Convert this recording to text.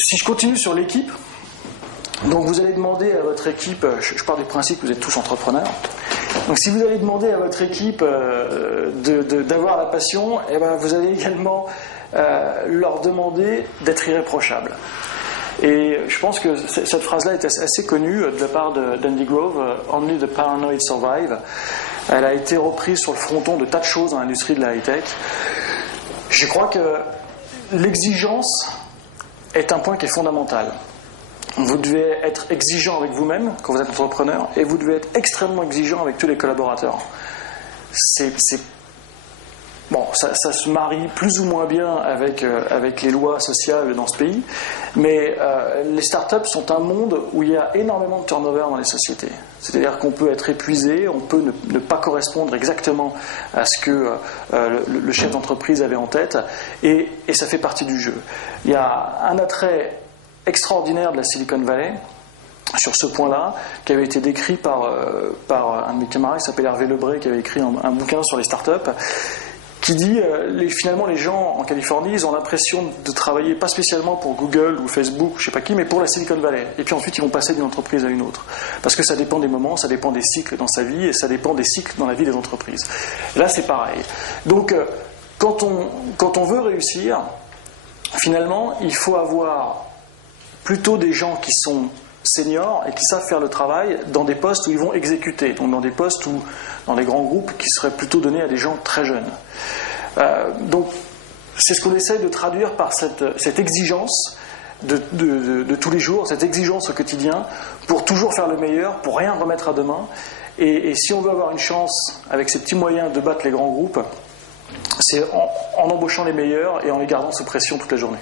si je continue sur l'équipe, donc vous allez demander à votre équipe, je pars du principe que vous êtes tous entrepreneurs, donc si vous allez demander à votre équipe d'avoir la passion, eh ben, vous allez également leur demander d'être irréprochable. Et je pense que cette phrase-là est assez connue de la part d'Andy Grove, Only the paranoid survive. Elle a été reprise sur le fronton de tas de choses dans l'industrie de la high-tech. Je crois que l'exigence est un point qui est fondamental. Vous devez être exigeant avec vous-même quand vous êtes entrepreneur, et vous devez être extrêmement exigeant avec tous les collaborateurs. Bon, ça se marie plus ou moins bien avec les lois sociales dans ce pays, mais les startups sont un monde où il y a énormément de turnover dans les sociétés. C'est-à-dire qu'on peut être épuisé, on peut ne pas correspondre exactement à ce que le chef d'entreprise avait en tête, et ça fait partie du jeu. Il y a un attrait extraordinaire de la Silicon Valley sur ce point-là, qui avait été décrit par un de mes camarades qui s'appelle Hervé Lebré, qui avait écrit un bouquin sur les startups, qui dit finalement les gens en Californie, ils ont l'impression de travailler pas spécialement pour Google ou Facebook, je sais pas qui, mais pour la Silicon Valley. Et puis ensuite ils vont passer d'une entreprise à une autre. Parce que ça dépend des moments, ça dépend des cycles dans sa vie, et ça dépend des cycles dans la vie des entreprises. Et là c'est pareil. Donc quand on veut réussir, finalement il faut avoir plutôt des gens qui sont seniors et qui savent faire le travail dans des postes où ils vont exécuter, donc dans des postes où, dans des grands groupes qui seraient plutôt donnés à des gens très jeunes. Donc c'est ce qu'on essaie de traduire par cette exigence de tous les jours, cette exigence au quotidien pour toujours faire le meilleur, pour rien remettre à demain, et si on veut avoir une chance avec ces petits moyens de battre les grands groupes, c'est en embauchant les meilleurs et en les gardant sous pression toute la journée.